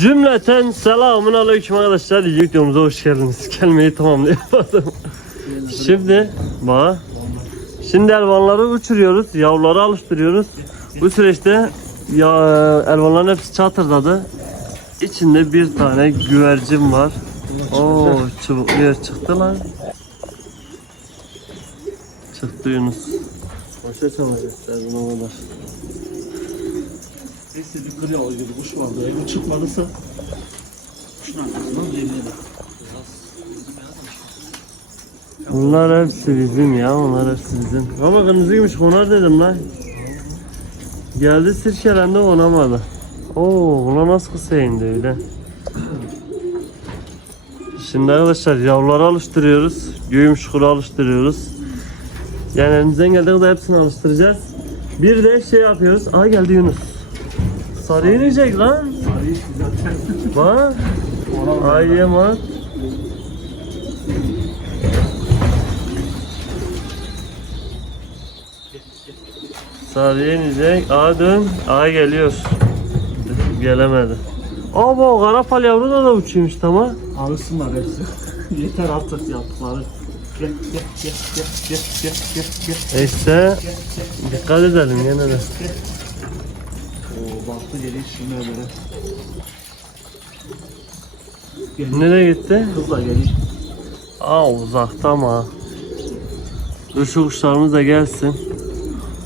Cümleten selamun aleyküm arkadaşlar. Videomuza hoş geldiniz. Kelmeyi tamamlayamadım. Şimdi bak. Şimdi elvanları uçuruyoruz. Yavruları alıştırıyoruz. Bu süreçte ya, elvanların hepsi çatırdadı. İçinde bir tane güvercin var. Oo çubuklu yer çıktı lan. Çıktı Yunus. Başa lazım o kadar. Neyse bir kır yavru gibi kuş vardı. Eğer çıkmadıysa kuşun arkasından geliyor. Bunlar hepsi bizim ya, onlar hepsi bizim. Ama kırmızıymış konar dedim lan. Geldi sirkelendi konamadı. Oo, buna nasıl kısa indi öyle. Şimdi arkadaşlar yavruları alıştırıyoruz. Göğüm şukuru alıştırıyoruz. Yani elimizden geldiği kadar hepsini alıştıracağız. Bir de şey yapıyoruz. Aa geldi Yunus. Sarı inecek lan. Sarı zaten. Bak. Ay yemat. Sarıya inecek. Ağa dön. Ağa geliyor. Gelemedi. Aa bu karapal yavru da da uçuyormuş tamam. Alışsınlar hepsi. Yeter artık yaptıkları. Gel gel gel gel gel gel gel işte dikkat edelim yine de. Oo baktı geliyor şimdi böyle. Nereye gitti? Kızla geliyor. Aa uzakta ama. Dur şu kuşlarımız da gelsin.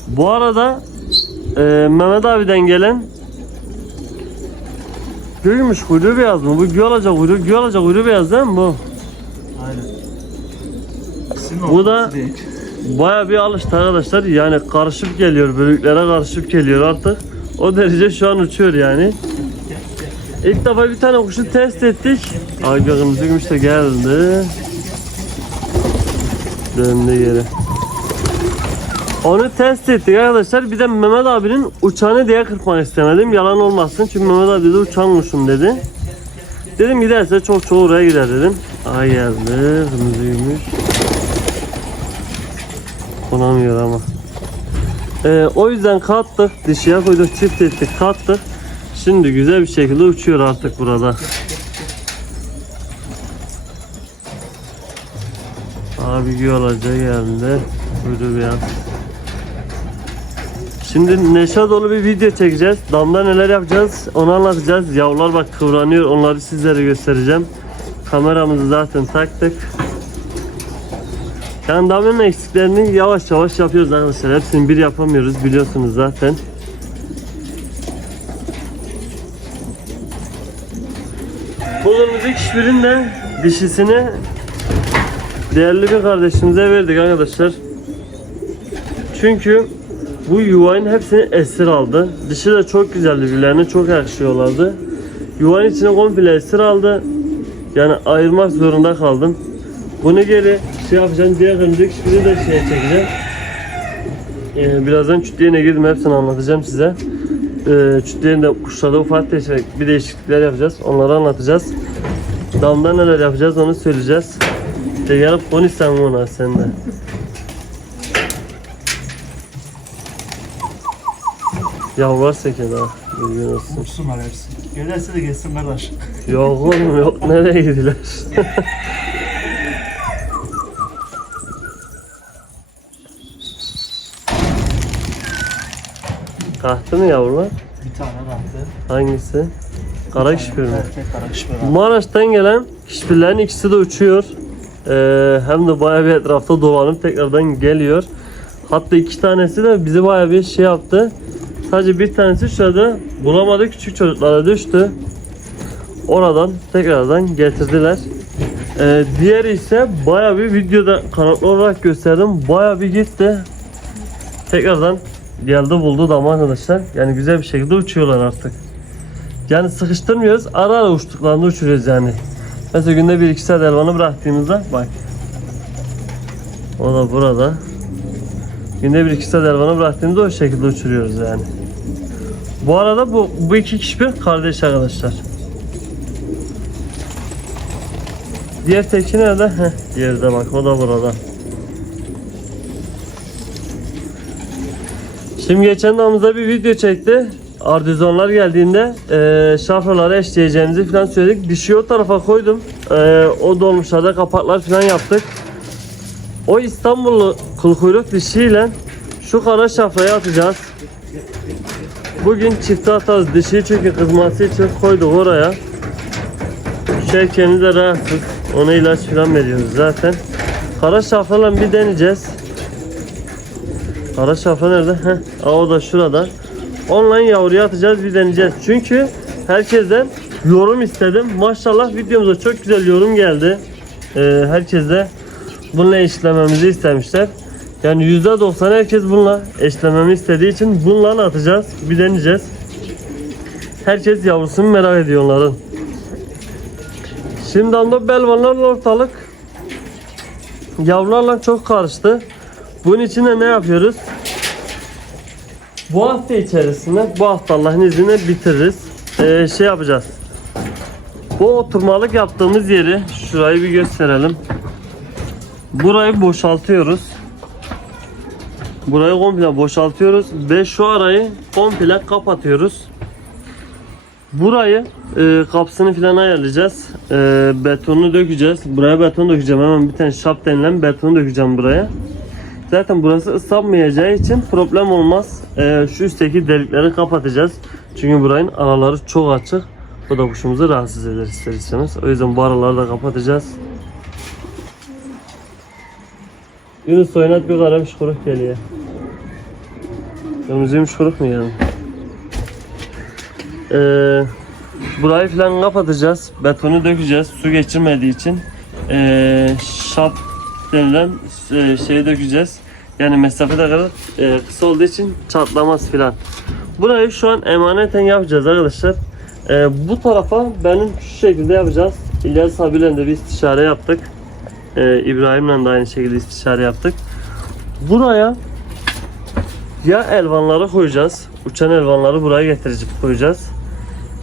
Bu arada e, Mehmet abiden gelen Gülmüş kuyruğu beyaz mı? Bu göl olacak kuyruğu, göl olacak kuyruğu beyaz değil mi bu? Aynen. İkisinin Bu da- ortası değil. Baya bir alıştı arkadaşlar. Yani karışıp geliyor, bölüklere karışıp geliyor artık. O derece şu an uçuyor yani. İlk defa bir tane kuşu test ettik. Ay kırmızı gümüş de geldi. Döndü geri. Onu test ettik arkadaşlar. Bir de Mehmet abinin uçağını diye kırpmak istemedim. Yalan olmasın. Çünkü Mehmet abi de uçan kuşum dedi. Dedim giderse çok çok oraya gider dedim. Ay geldi. Kırmızı gümüş. Konamıyor ama. Ee, o yüzden kattık. Dişiye koyduk. Çift ettik. Kattık. Şimdi güzel bir şekilde uçuyor artık burada. Abi Giyolaca geldi. Buyurun ya. Şimdi neşe dolu bir video çekeceğiz. Damda neler yapacağız onu anlatacağız. Yavrular bak kıvranıyor. Onları sizlere göstereceğim. Kameramızı zaten taktık. Yani damlanın eksiklerini yavaş yavaş yapıyoruz arkadaşlar. Hepsini bir yapamıyoruz biliyorsunuz zaten. Bugün müzik işbirin de dişisini değerli bir kardeşimize verdik arkadaşlar. Çünkü bu yuvanın hepsini esir aldı. Dişi de çok güzeldi birbirlerine çok yakışıyorlardı. Yuvanın içine komple esir aldı. Yani ayırmak zorunda kaldım. Bunu geri şey yapacağım diğer önümüzdeki hiçbiri de şeye çekeceğim. Ee, birazdan çütleyene girdim hepsini anlatacağım size. Ee, çütleyende kuşlarda ufak tefek bir değişiklikler yapacağız. Onları anlatacağız. Damda neler yapacağız onu söyleyeceğiz. De gelip konuş sen ona sen de. Yavrular seke daha. Bilgin olsun. Uçsunlar hepsi. Gelirse de gelsin kardeş. Yok oğlum yok. Nereye gidiler? Kalktı mı yavrular? Bir tane baktı. Hangisi? Kara kişbir mi? Erkek kara. Maraş'tan gelen kişbirlerin ikisi de uçuyor. Ee, hem de bayağı bir etrafta dolanıp tekrardan geliyor. Hatta iki tanesi de bizi bayağı bir şey yaptı. Sadece bir tanesi şurada bulamadı küçük çocuklara düştü. Oradan tekrardan getirdiler. Ee, diğeri ise bayağı bir videoda kanatlı olarak gösterdim. Bayağı bir gitti. Tekrardan geldi buldu dama arkadaşlar. Yani güzel bir şekilde uçuyorlar artık. Yani sıkıştırmıyoruz. Ara ara uçtuklarında uçuruyoruz yani. Mesela günde bir iki saat elvanı bıraktığımızda bak. O da burada. Günde bir iki saat elvanı bıraktığımızda o şekilde uçuruyoruz yani. Bu arada bu, bu iki kişi bir kardeş arkadaşlar. Diğer teki nerede? Heh, bak o da burada. Şimdi geçen damızda bir video çekti. ardizonlar geldiğinde e, şafraları eşleyeceğimizi falan söyledik. Dişi o tarafa koydum. E, o dolmuşlarda kapaklar falan yaptık. O İstanbullu kul kuyruk dişiyle şu kara şafrayı atacağız. Bugün çifte atarız dişi çünkü kızması için koyduk oraya. Şey kendi de rahatsız. Ona ilaç falan veriyoruz zaten. Kara şafrayla bir deneyeceğiz. Kara şafra nerede? Heh, o da şurada. Online yavruya atacağız bir deneyeceğiz. Çünkü herkesten yorum istedim. Maşallah videomuza çok güzel yorum geldi. Ee, herkes de bununla eşlememizi istemişler. Yani %90 herkes bununla eşlememi istediği için bununla atacağız. Bir deneyeceğiz. Herkes yavrusunu merak ediyor onların. Şimdi anda belvanlarla ortalık yavrularla çok karıştı. Bunun için de ne yapıyoruz? Bu hafta içerisinde, bu hafta Allah'ın izniyle bitiririz. Ee, şey yapacağız. Bu oturmalık yaptığımız yeri, şurayı bir gösterelim. Burayı boşaltıyoruz. Burayı komple boşaltıyoruz ve şu arayı komple kapatıyoruz. Burayı e, kapısını falan ayarlayacağız. E, betonunu dökeceğiz. Buraya beton dökeceğim. Hemen bir tane şap denilen betonu dökeceğim buraya. Zaten burası ıslanmayacağı için problem olmaz. E, şu üstteki delikleri kapatacağız. Çünkü buranın araları çok açık. Bu da kuşumuzu rahatsız eder ister istemez. O yüzden bu araları da kapatacağız. Yunus oynat bir karamış kuruk geliyor. Kırmızıymış kuruk mu yani? Ee, burayı falan kapatacağız. Betonu dökeceğiz. Su geçirmediği için. Ee, şap denilen e, şeyi dökeceğiz. Yani mesafe de kadar e, kısa olduğu için çatlamaz filan. Burayı şu an emaneten yapacağız arkadaşlar. Ee, bu tarafa benim şu şekilde yapacağız. İlyas abiyle de bir istişare yaptık. Ee, İbrahim'le de aynı şekilde istişare yaptık. Buraya ya elvanları koyacağız. Uçan elvanları buraya getirip koyacağız.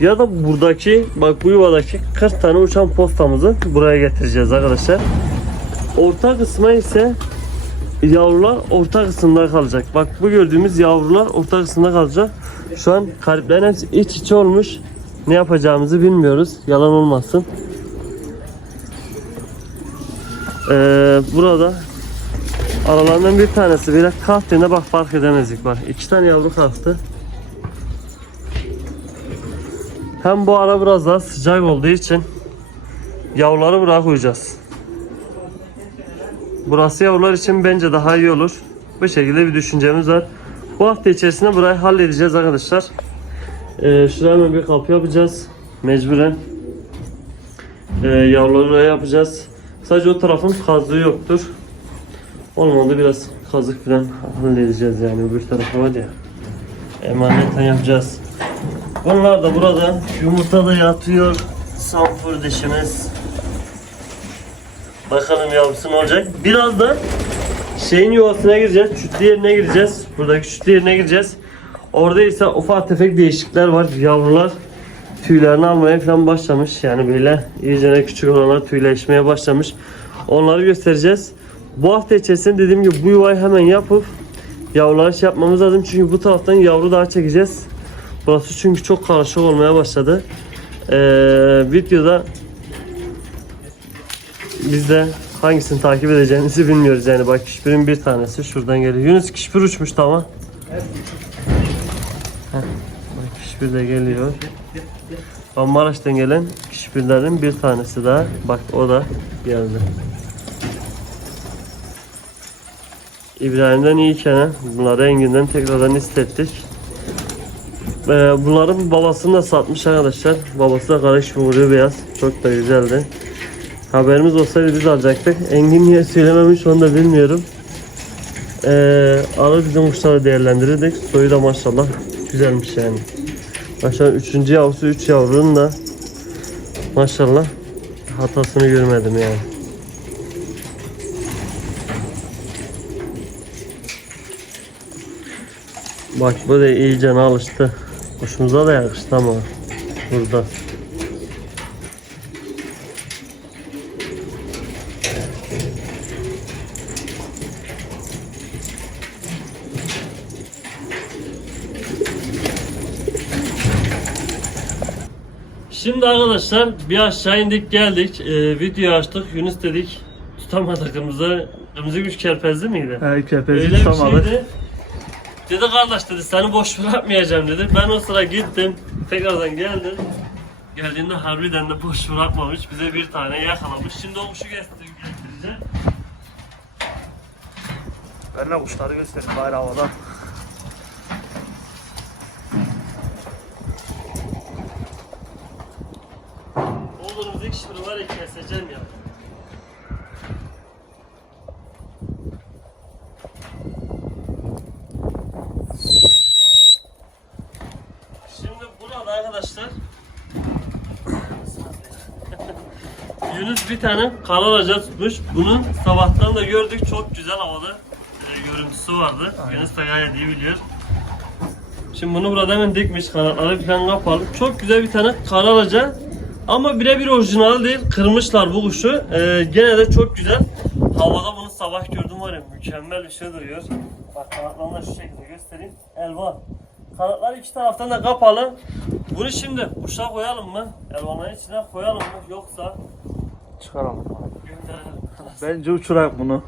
Ya da buradaki bak bu yuvadaki 40 tane uçan postamızı buraya getireceğiz arkadaşlar. Orta kısma ise yavrular orta kısımda kalacak. Bak bu gördüğümüz yavrular orta kısımda kalacak. Şu an kalplerin hepsi iç içe olmuş. Ne yapacağımızı bilmiyoruz. Yalan olmasın. Ee, burada aralarından bir tanesi bile kalktığında bak fark edemezdik bak. iki tane yavru kalktı. Hem bu ara biraz daha sıcak olduğu için yavruları buraya koyacağız. Burası yavrular için bence daha iyi olur. Bu şekilde bir düşüncemiz var. Bu hafta içerisinde burayı halledeceğiz arkadaşlar. Ee, şuraya hemen bir kapı yapacağız. Mecburen. Ee, yavruları buraya yapacağız. Sadece o tarafın kazığı yoktur. Olmadı biraz kazık falan halledeceğiz yani öbür tarafı var ya. Emanetten yapacağız. Bunlar da burada yumurta da yatıyor. Sanfur dişimiz. Bakalım yavrusu ne olacak. Biraz da şeyin yuvasına gireceğiz. Çütlü yerine gireceğiz. Buradaki çütlü yerine gireceğiz. Orada ise ufak tefek değişiklikler var. Yavrular tüylerini almaya falan başlamış. Yani böyle iyice küçük olanlar tüyleşmeye başlamış. Onları göstereceğiz. Bu hafta içerisinde dediğim gibi bu yuvayı hemen yapıp yavruları şey yapmamız lazım. Çünkü bu taraftan yavru daha çekeceğiz. Burası çünkü çok karışık olmaya başladı. Ee, videoda biz de hangisini takip edeceğimizi bilmiyoruz yani. Bak kişpirin bir tanesi şuradan geliyor. Yunus kişpir uçmuş tamam. Bak kişpir de geliyor. Bak Maraş'tan gelen kişpirlerin bir tanesi daha. Bak o da geldi. İbrahim'den iyi kene. Bunları Engin'den tekrardan istettik. Ee, bunların babasını da satmış arkadaşlar. Babası da karış vuruyor beyaz. Çok da güzeldi. Haberimiz olsaydı biz alacaktık. Engin niye söylememiş onu da bilmiyorum. Ee, alır bizim kuşları değerlendirirdik. Soyu da maşallah güzelmiş yani. An üçüncü yavrusu 3 yavrunun da maşallah hatasını görmedim yani. Bak bu da iyice alıştı. Kuşumuza da yakıştı ama burada. Şimdi arkadaşlar bir aşağı indik geldik. Ee, video açtık. Yunus dedik tutamadı kırmızı. Kırmızı güç kerpezli miydi? He kepezi Öyle bir tutamadık. şeydi. Dedi kardeş dedi seni boş bırakmayacağım dedi. Ben o sıra gittim. Tekrardan geldim. Geldiğinde harbiden de boş bırakmamış. Bize bir tane yakalamış. Şimdi o kuşu getireceğim. Ben de kuşları göstereyim bari havada. Oğlum ilk şifre var ya keseceğim ya. Şimdi burada arkadaşlar Yunus bir tane karalaca tutmuş. Bunu sabahtan da gördük. Çok güzel havada e, görüntüsü vardı. Yunus da gayet iyi biliyor. Şimdi bunu burada hemen dikmiş kanatları falan kapalı. Çok güzel bir tane karalaca. Ama birebir orijinal değil. Kırmışlar bu kuşu. Ee, gene de çok güzel. Havada bunu sabah gördüm var ya mükemmel bir şey duruyor. Bak kanatlarını da şu şekilde göstereyim. Elvan. Kanatlar iki taraftan da kapalı. Bunu şimdi kuşa koyalım mı? Elvanların içine koyalım mı? Yoksa Çıkaralım. Bence uçurak bunu.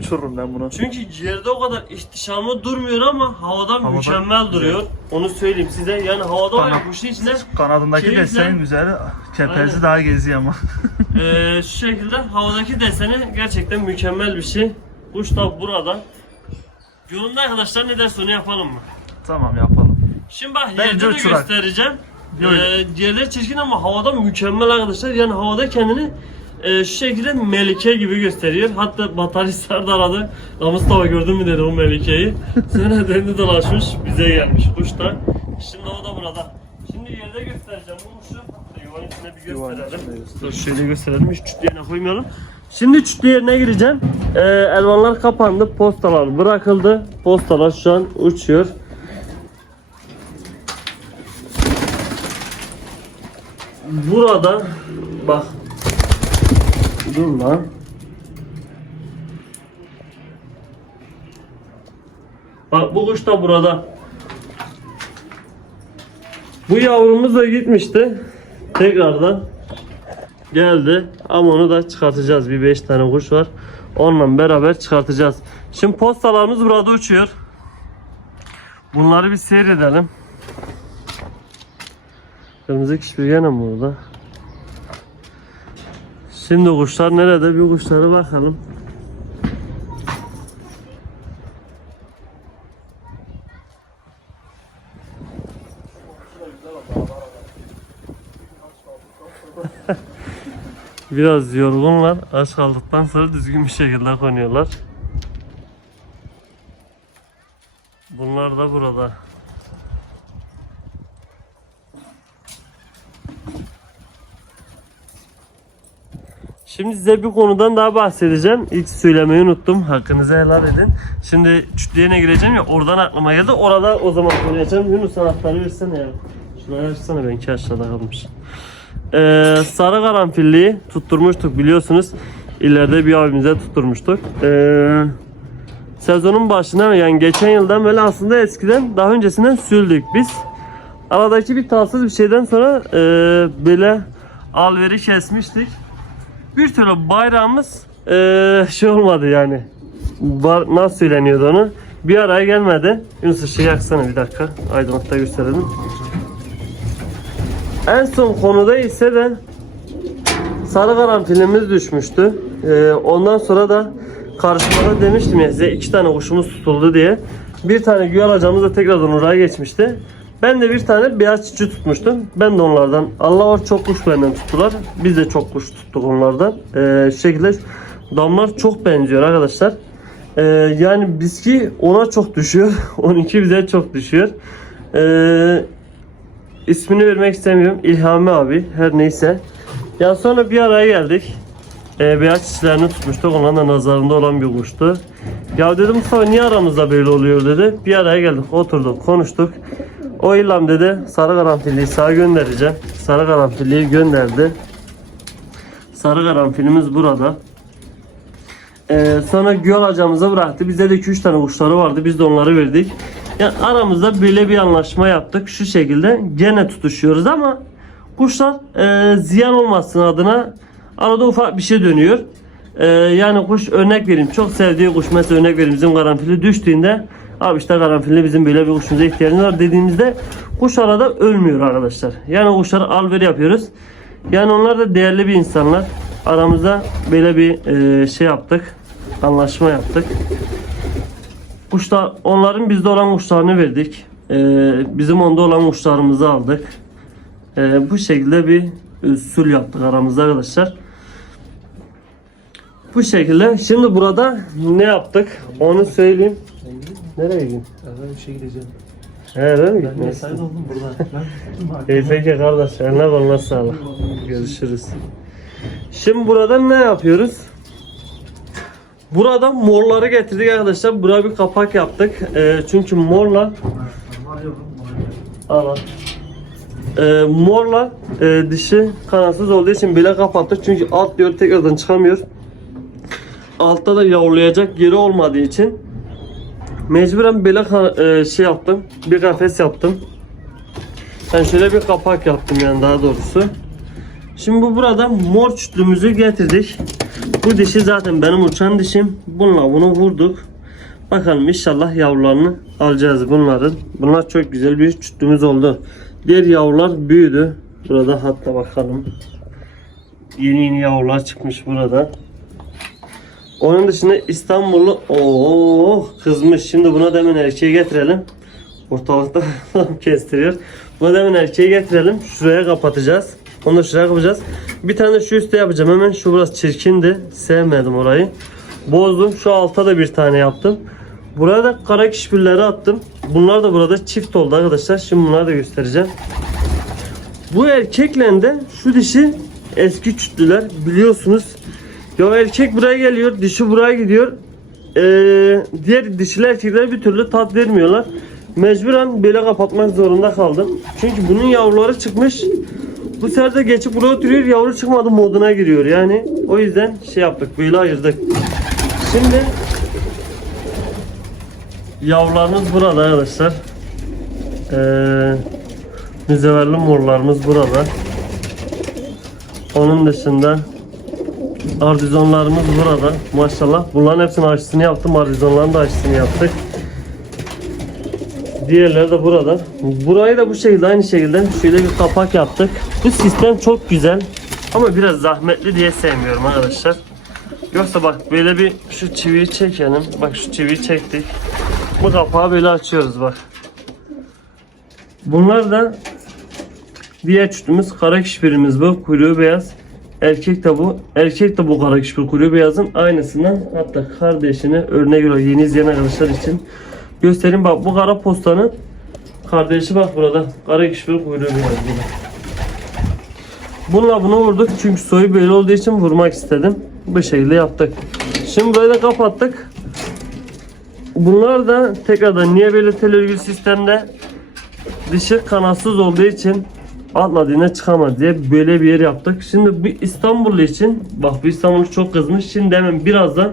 Uçururum ben bunu. Çünkü yerde o kadar ihtişamlı durmuyor ama havada, Havada mükemmel duruyor. Onu söyleyeyim size. Yani havada var ya Kanat- kuşun içine Kanadındaki Keyifle- desen güzel. Kepezi Aynen. daha geziyor ama. Ee, şu şekilde havadaki deseni gerçekten mükemmel bir şey. Kuş da burada. Yolunda arkadaşlar ne derse onu yapalım mı? tamam yapalım. Şimdi bak Bence yerde de uçurak. göstereceğim. Yok. Ee, yerler çirkin ama havada mükemmel arkadaşlar. Yani havada kendini e, şu şekilde melike gibi gösteriyor. Hatta Bataryaslar da aradı. Mustafa gördün mü dedi o melikeyi. Sonra döndü dolaşmış bize gelmiş kuş da. Şimdi o da burada. Şimdi yerde göstereceğim bu kuşu. Yuvanın içine bir gösterelim. Dur şöyle gösterelim. Hiç çütlü yerine koymayalım. Şimdi çütlü yerine gireceğim. Ee, elvanlar kapandı. Postalar bırakıldı. Postalar şu an uçuyor. Burada bak. Dur lan. Bak bu kuş da burada. Bu yavrumuz da gitmişti. Tekrardan geldi. Ama onu da çıkartacağız. Bir 5 tane kuş var. Onunla beraber çıkartacağız. Şimdi postalarımız burada uçuyor. Bunları bir seyredelim. Kırmızı kişi gene mi burada? Şimdi kuşlar nerede? Bir kuşlara bakalım. Biraz yorgunlar. Aç kaldıktan sonra düzgün bir şekilde konuyorlar. Bunlar da burada. Şimdi size bir konudan daha bahsedeceğim. İlk söylemeyi unuttum. Hakkınızı helal edin. Şimdi çütlüğüne gireceğim ya oradan aklıma geldi. Orada o zaman konuşacağım. Yunus anahtarı versene ya. Şuraya açsana benimki aşağıda kalmış. Ee, sarı karanfilliyi tutturmuştuk biliyorsunuz. İleride bir abimize tutturmuştuk. Ee, sezonun başına yani geçen yıldan böyle aslında eskiden daha öncesinden sürdük biz. Aradaki bir tatsız bir şeyden sonra e, böyle alveri kesmiştik. Bir türlü bayrağımız e, şey olmadı yani. Bar, nasıl söyleniyordu onu? Bir araya gelmedi. Yunus ışığı yaksana bir dakika. Aydınlıkta gösterelim. En son konuda ise de sarı karanfilimiz düşmüştü. Ee, ondan sonra da karışmada demiştim ya size iki tane kuşumuz tutuldu diye. Bir tane güya alacağımız da tekrardan oraya geçmişti. Ben de bir tane beyaz çiçi tutmuştum. Ben de onlardan. Allah var çok kuş benden tuttular. Biz de çok kuş tuttuk onlardan. Ee, şekilde damlar çok benziyor arkadaşlar. Ee, yani biski ona çok düşüyor. 12 bize çok düşüyor. Ee, ismini vermek istemiyorum. İlhami abi her neyse. Ya sonra bir araya geldik. Ee, beyaz çiçeklerini tutmuştuk. Onların da nazarında olan bir kuştu. Ya dedim Mustafa niye aramızda böyle oluyor dedi. Bir araya geldik oturduk konuştuk. O ilham dedi sarı karanfilliyi sağa göndereceğim. Sarı karanfilliyi gönderdi. Sarı karanfilimiz burada. Ee, sonra göl hacamıza bıraktı. Bizde de 2-3 tane kuşları vardı. Biz de onları verdik. Yani aramızda böyle bir anlaşma yaptık. Şu şekilde gene tutuşuyoruz ama Kuşlar e, ziyan olmasın adına arada ufak bir şey dönüyor. E, yani kuş örnek vereyim. Çok sevdiği kuş mesela örnek vereyim bizim karanfili düştüğünde abi işte karanfilli bizim böyle bir kuşumuza ihtiyacımız var dediğimizde kuş arada ölmüyor arkadaşlar. Yani kuşları al ver yapıyoruz. Yani onlar da değerli bir insanlar. Aramızda böyle bir e, şey yaptık. Anlaşma yaptık. Kuşlar, onların bizde olan kuşlarını verdik. E, bizim onda olan kuşlarımızı aldık. E, bu şekilde bir usul yaptık aramızda arkadaşlar. Bu şekilde. Şimdi burada ne yaptık? Onu söyleyeyim. Nereye gideyim? Ben bir şey gideceğim. He öyle mi Ben mesai oldum burada. Ben İyi peki kardeş. Eline koluna sağlık. Görüşürüz. Şimdi burada ne yapıyoruz? Burada morları getirdik arkadaşlar. Buraya bir kapak yaptık. Ee, çünkü morlar Al al. Ee, morlar e, dişi kanatsız olduğu için bile kapattık. Çünkü alt diyor tekrardan çıkamıyor. Altta da yavrulayacak yeri olmadığı için mecburen böyle e, şey yaptım. Bir kafes yaptım. Ben şöyle bir kapak yaptım yani daha doğrusu. Şimdi bu burada mor çütlümüzü getirdik. Bu dişi zaten benim uçan dişim. Bununla bunu vurduk. Bakalım inşallah yavrularını alacağız bunların. Bunlar çok güzel bir çütlümüz oldu. Diğer yavrular büyüdü. Burada hatta bakalım. Yeni yeni yavrular çıkmış burada. Onun dışında İstanbullu ooo kızmış. Şimdi buna demin erkeği getirelim. Ortalıkta kestiriyor. Buna demin erkeği getirelim. Şuraya kapatacağız. Onu da şuraya kapatacağız. Bir tane şu üstte yapacağım. Hemen şu biraz çirkindi. Sevmedim orayı. Bozdum. Şu alta da bir tane yaptım. Buraya da kara kişbirleri attım. Bunlar da burada çift oldu arkadaşlar. Şimdi bunları da göstereceğim. Bu erkekle de şu dişi eski çütlüler biliyorsunuz. Ya erkek buraya geliyor, dişi buraya gidiyor. Ee, diğer dişili erkekler bir türlü tat vermiyorlar. Mecburen böyle kapatmak zorunda kaldım. Çünkü bunun yavruları çıkmış. Bu sefer de geçip buraya oturuyor, yavru çıkmadı moduna giriyor. Yani o yüzden şey yaptık, böyle ayırdık. Şimdi yavrularımız burada arkadaşlar. Ee, müzeverli morlarımız burada. Onun dışında Ardizonlarımız burada. Maşallah. Bunların hepsinin aşısını yaptım. Ardizonların da aşısını yaptık. Diğerleri de burada. Burayı da bu şekilde aynı şekilde şöyle bir kapak yaptık. Bu sistem çok güzel. Ama biraz zahmetli diye sevmiyorum arkadaşlar. Yoksa bak böyle bir şu çiviyi çekelim. Bak şu çiviyi çektik. Bu kapağı böyle açıyoruz bak. Bunlar da diğer çütümüz kara kişbirimiz bu. Kuyruğu beyaz. Erkek de bu. Erkek de bu kara kişbir kuyruğu beyazın aynısından hatta kardeşini örnek göre yeni izleyen arkadaşlar için göstereyim. Bak bu kara postanın kardeşi bak burada. Kara kişbir kuyruğu beyaz. Bununla bunu vurduk çünkü soyu böyle olduğu için vurmak istedim. Bu şekilde yaptık. Şimdi böyle kapattık. Bunlar da tekrardan niye böyle tel örgülü sistemde dışı kanatsız olduğu için atladığına çıkamaz diye böyle bir yer yaptık. Şimdi bu İstanbullu için bak bu İstanbullu çok kızmış. Şimdi hemen birazdan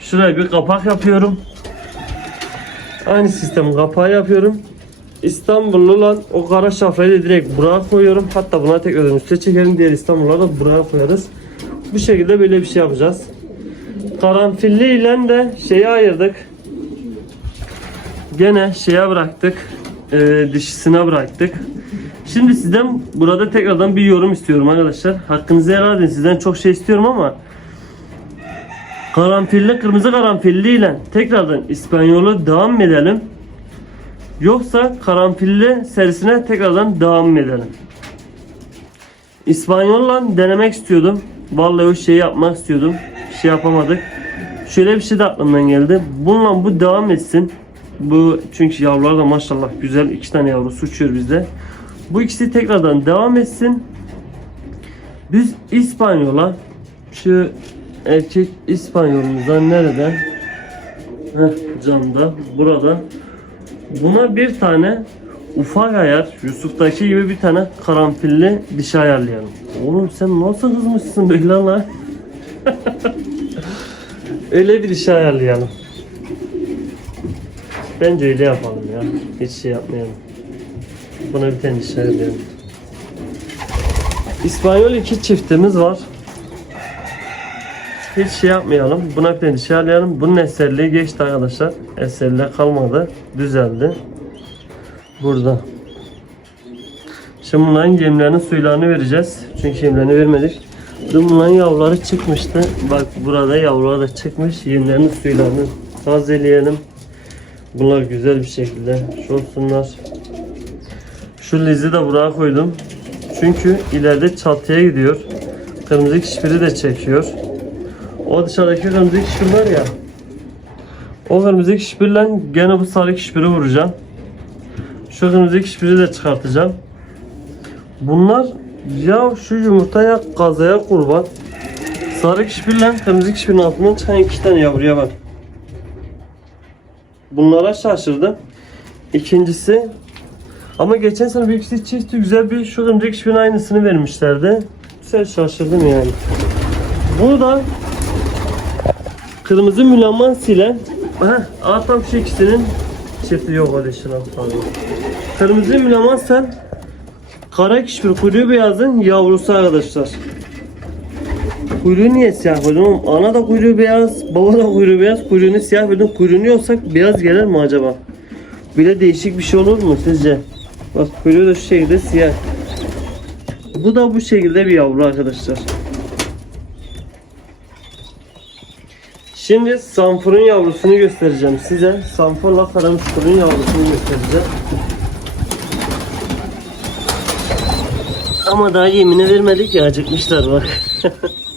şuraya bir kapak yapıyorum. Aynı sistem kapağı yapıyorum. İstanbullu olan o kara şafrayı da direkt buraya koyuyorum. Hatta buna tekrardan üste çekelim. Diğer İstanbulluları da buraya koyarız. Bu şekilde böyle bir şey yapacağız. Karanfilli ile de şeyi ayırdık. Gene şeye bıraktık. E, dişisine bıraktık. Şimdi sizden burada tekrardan bir yorum istiyorum arkadaşlar. Hakkınızı helal edin. Sizden çok şey istiyorum ama karanfilli, kırmızı karanfilli ile tekrardan İspanyolu devam edelim? Yoksa karanfilli serisine tekrardan devam edelim? İspanyolla denemek istiyordum. Vallahi o şeyi yapmak istiyordum. Şey yapamadık. Şöyle bir şey de aklımdan geldi. Bununla bu devam etsin. Bu çünkü yavrular da maşallah güzel iki tane yavrusu uçuyor bizde. Bu ikisi tekrardan devam etsin. Biz İspanyola şu erkek İspanyolumuzdan nereden? Heh, camda burada. Buna bir tane ufak ayar Yusuf'taki gibi bir tane karanfilli dişi ayarlayalım. Oğlum sen nasıl kızmışsın böyle lan? öyle bir dişi ayarlayalım. Bence öyle yapalım ya. Hiç şey yapmayalım. Buna bir tane dişi ayarlayalım. İspanyol iki çiftimiz var. Hiç şey yapmayalım. Buna bir tane şey alayalım. Bunun eserliği geçti arkadaşlar. Eserliğe kalmadı. Düzeldi. Burada. Şimdi bunların yemlerinin suylarını vereceğiz. Çünkü yemlerini vermedik. Bunların yavruları çıkmıştı. Bak burada yavrular da çıkmış. Yemlerinin suylarını tazeleyelim. Bunlar güzel bir şekilde şolsunlar. Şu lizi de buraya koydum. Çünkü ileride çatıya gidiyor. Kırmızı kişpiri de çekiyor. O dışarıdaki kırmızı kişpir var ya. O kırmızı kişpirle gene bu sarı kişpiri vuracağım. Şu kırmızı kişpiri de çıkartacağım. Bunlar ya şu yumurtaya kazaya kurban. Sarı kişpirle kırmızı kişpirin altından çıkan iki tane yavruya bak. Bunlara şaşırdım. İkincisi ama geçen sene bir ikisi çifti güzel bir şu kırmızı kişpirin aynısını vermişlerdi. Güzel şaşırdım yani. Bu da kırmızı mülaman silen Heh, Atam şu ikisinin çifti yok şuna pardon. Kırmızı mülaman sen Kara kişpir kuyruğu beyazın yavrusu arkadaşlar. Kuyruğu niye siyah koydun oğlum? Ana da kuyruğu beyaz, baba da kuyruğu beyaz. Kuyruğunu siyah verdin. Kuyruğunu yoksak beyaz gelir mi acaba? Bile değişik bir şey olur mu sizce? Bak kuyruğu da şu şekilde siyah. Bu da bu şekilde bir yavru arkadaşlar. Şimdi sanfırın yavrusunu göstereceğim size. Sanfırla karamsırın yavrusunu göstereceğim. Ama daha yemini vermedik ya acıkmışlar bak.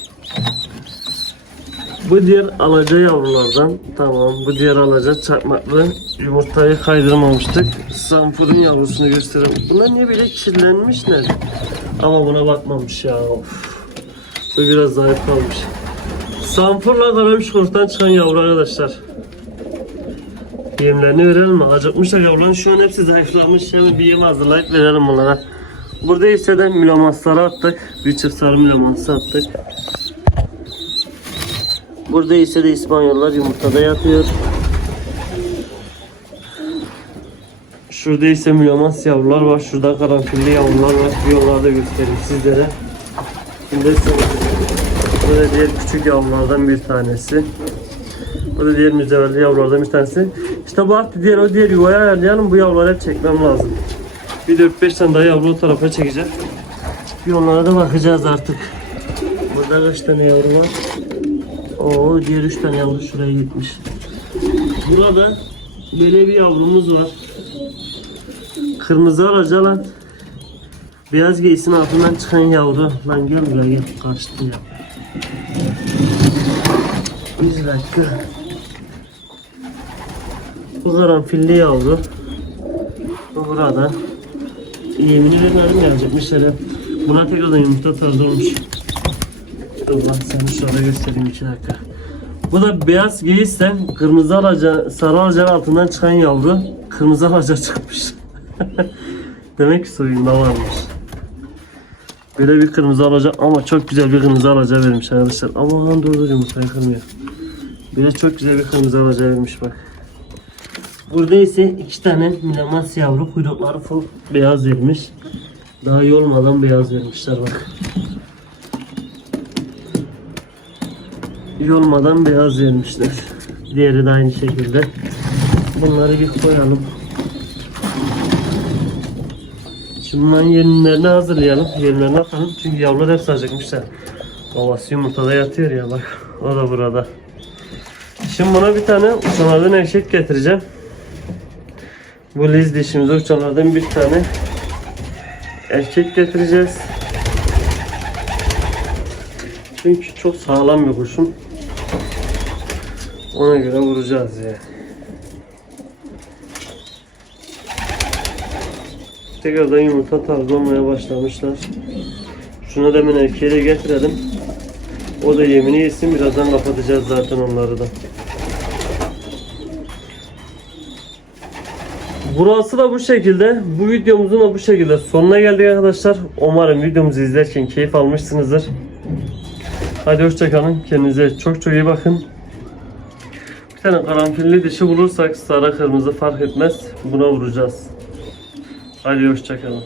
bu diğer alaca yavrulardan tamam bu diğer alaca çakmaklı yumurtayı kaydırmamıştık. Sanfırın yavrusunu gösterelim. Bunlar niye böyle kirlenmişler? Ama buna bakmamış ya. Of. Bu biraz zayıf kalmış. Sanfırla karamış kurttan çıkan yavru arkadaşlar. Yemlerini verelim mi? Acıkmışlar yavruların şu an hepsi zayıflamış. Hemen bir yem hazırlayıp verelim onlara. Burada ise de milomasları attık. Bir çift sarı miloması attık. Burada ise de İspanyollar yumurtada yatıyor. Şurada ise milomas yavrular var. Şurada karanfilli yavrular var. Bir onları da göstereyim sizlere. Şimdi bu da diğer küçük yavrulardan bir tanesi. Bu da diğer müzevelli yavrulardan bir tanesi. İşte bu artık diğer o diğer yuvaya ayarlayalım. Bu yavruları hep çekmem lazım. Bir 4-5 tane daha yavru o tarafa çekeceğim. Bir onlara da bakacağız artık. Burada kaç tane yavru var? Oo diğer 3 tane yavru şuraya gitmiş. Burada böyle bir yavrumuz var. Kırmızı alaca lan. Beyaz giysin altından çıkan yavru. Lan gel buraya gel. Karıştı ya. Bir dakika. Bu karanfilli yavru. Bu burada. Yemini vermedim gelecekmişler hep. Buna tekrardan yumurta tarzı olmuş. Bak seni şöyle göstereyim iki dakika. Bu da beyaz giyisten kırmızı alaca, sarı alacanın altından çıkan yavru kırmızı alaca çıkmış. Demek ki soyunda varmış. Böyle bir kırmızı alaca ama çok güzel bir kırmızı alaca vermiş arkadaşlar. Aman dur dur yumurtayı kırmıyor. Böyle çok güzel bir kırmızı alaca vermiş bak. Burada ise iki tane minamas yavru kuyrukları full beyaz vermiş. Daha iyi olmadan beyaz vermişler bak. Yolmadan beyaz vermişler. Diğeri de aynı şekilde. Bunları bir koyalım. Şimdi bunların yemlerini hazırlayalım. Yemlerini atalım. Çünkü yavrular hepsi acıkmışlar. Babası yumurtada yatıyor ya bak. O da burada. Şimdi buna bir tane uçanlardan eşek getireceğim. Bu liz dişimize uçanlardan bir tane erkek getireceğiz. Çünkü çok sağlam bir kuşum. Ona göre vuracağız yani. Tekrardan yumurta tarzı olmaya başlamışlar. Şuna da hemen erkeği de getirelim. O da yemini yesin. Birazdan kapatacağız zaten onları da. Burası da bu şekilde. Bu videomuzun da bu şekilde sonuna geldik arkadaşlar. Umarım videomuzu izlerken keyif almışsınızdır. Hadi hoşçakalın. Kendinize çok çok iyi bakın. Bir tane karanfilli dişi bulursak sarı kırmızı fark etmez. Buna vuracağız. Hadi hoşçakalın.